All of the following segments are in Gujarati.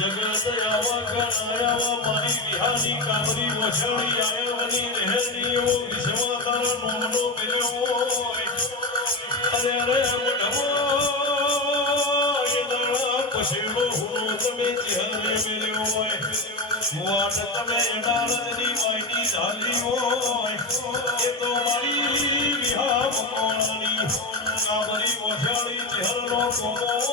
જગત આવા ગણાયા મારી વિહારી કામરી વછડી આયવની રહેણીઓ વિશ્વા તારા નોમનો મિલ્યો અરે અરે મઢમો એ દાડા પછીનો હુનો તમે ચહેરે મિલ્યો વાટ તમે એડાળની માયની ઝાલી હોય એ તો મારી વિહા મકોણાની કામરી વછડી ચહેરનો કોમો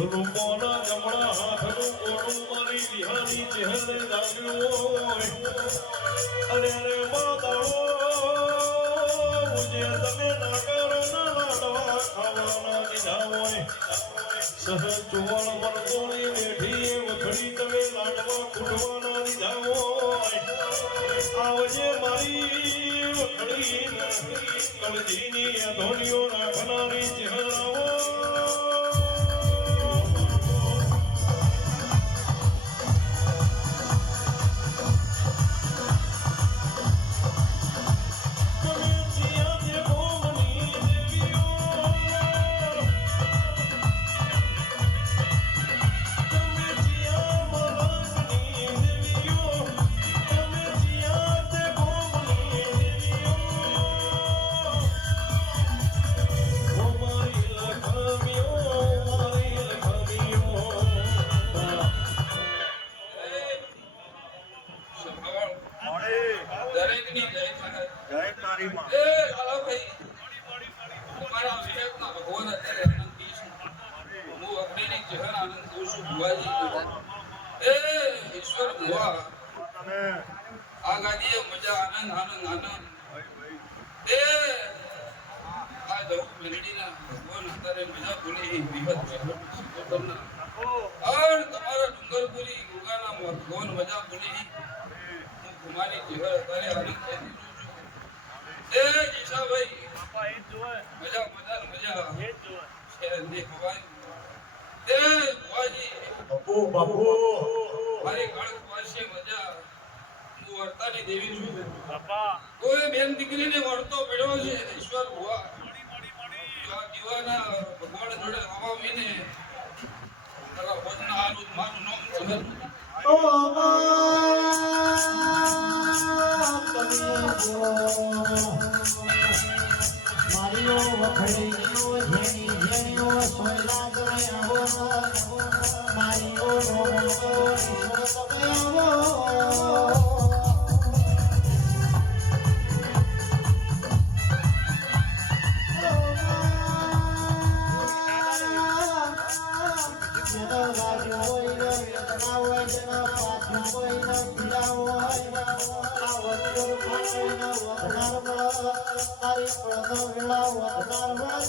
રૂપોના જમણા હાથનું કોણું મારી વિહાની ચહેરે લાગ્યું હોય અરે અરે માતાઓ મુજે તમે નાગરના લાડવા ખાવાના દીધા હોય સહજ ચુવાળ મરતોની બેઠી વખડી તમે લાડવા ખૂટવાના દીધા હોય આવજે મારી વખડી કલજીની અધોનીઓ નાખનારી ચહેરાઓ કોઈ બેન દીકરીને વળતો પડ્યો છે ઈશ્વર ભુવા દીવાના ભગવાન જોડે હવાવીને તારા ભજના હારું મારું નામ સમજ મારીઓ વખડીઓ જેની જેણીઓ સોયલા ગયાવો મારીઓ રોમો ઈશ્વર ગયાવો તારી પડતો વેળા વધનાર